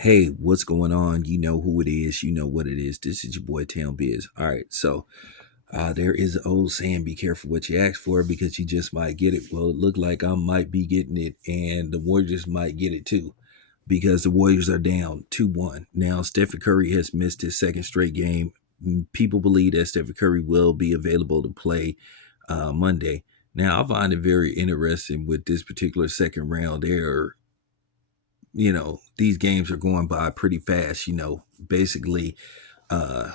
Hey, what's going on? You know who it is. You know what it is. This is your boy Town Biz. All right, so there is an old saying: "Be careful what you ask for, because you just might get it." Well, it looked like I might be getting it, and the Warriors might get it too, because the Warriors are down 2-1 now. Stephen Curry has missed his second straight game. People believe that Stephen Curry will be available to play Monday. Now, I find it very interesting with this particular second round. These games are going by pretty fast, basically uh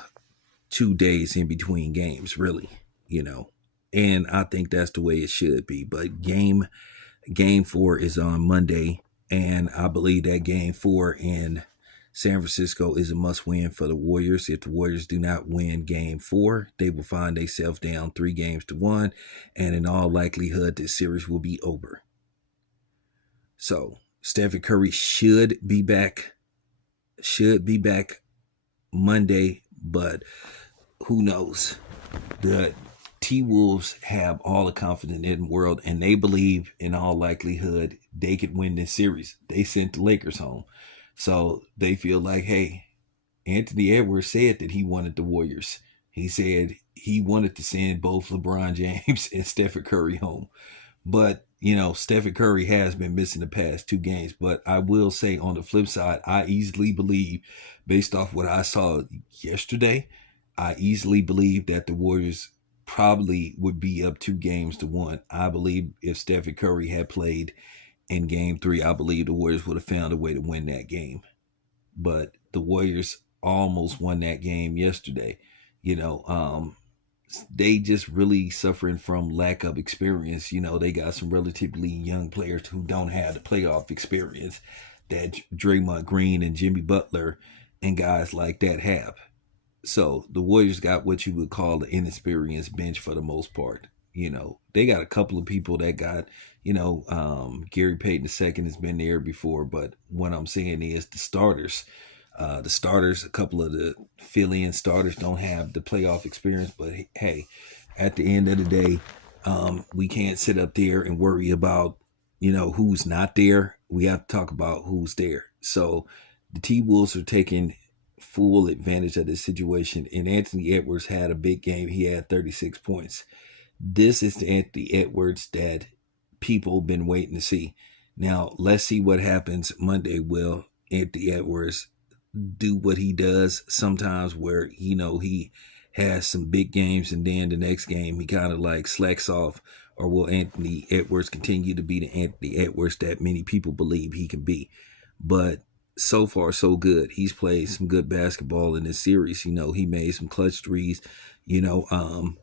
2 days in between games, really, you know. And I think that's the way it should be. But game four is on Monday, and I believe that game four in San Francisco is a must win for the Warriors. If the Warriors do not win game four, they will find themselves down 3 games to 1, and in all likelihood, this series will be over. So Stephen Curry should be back Monday, but who knows? The T Wolves have all the confidence in the world, and they believe in all likelihood they could win this series. They sent the Lakers home, so they feel like, hey, Anthony Edwards said that he wanted the Warriors. He said he wanted to send both LeBron James and Stephen Curry home. But, Stephen Curry has been missing the past 2 games. But I will say, on the flip side, I easily believe, based off what I saw yesterday, I easily believe that the Warriors probably would be up 2 games to 1. I believe if Stephen Curry had played in game three, I believe the Warriors would have found a way to win that game. But the Warriors almost won that game yesterday. You know, they just really suffering from lack of experience. They got some relatively young players who don't have the playoff experience that Draymond Green and Jimmy Butler and guys like that have. So the Warriors got what you would call the inexperienced bench for the most part. They got a couple of people that got, Gary Payton II has been there before, but what I'm saying is the starters, a couple of the fill-in starters don't have the playoff experience. But hey, at the end of the day, we can't sit up there and worry about, who's not there. We have to talk about who's there. So the T Wolves are taking full advantage of this situation. And Anthony Edwards had a big game. He had 36 points. This is the Anthony Edwards that people been waiting to see. Now, let's see what happens Monday. Will Anthony Edwards do what he does sometimes, where he has some big games and then the next game he kind of like slacks off? Or will Anthony Edwards continue to be the Anthony Edwards that many people believe he can be? But so far so good. He's played some good basketball in this series. He made some clutch threes. you know um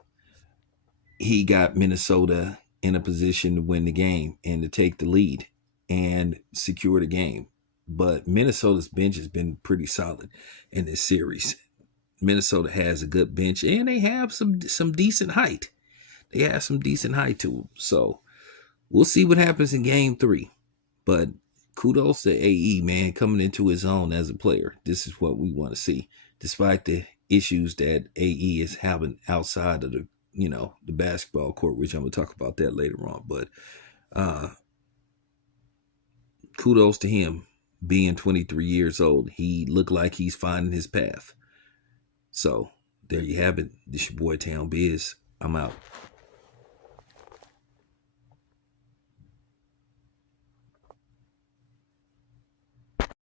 he got Minnesota in a position to win the game and to take the lead and secure the game. But Minnesota's bench has been pretty solid in this series. Minnesota has a good bench, and they have some decent height. They have some decent height to them. So we'll see what happens in game three. But kudos to AE, man, coming into his own as a player. This is what we want to see, despite the issues that AE is having outside of the basketball court, which I'm gonna talk about that later on. But uh kudos to him being 23 years old. He looked like he's finding his path. So there you have it. This your boy Town Biz. I'm out.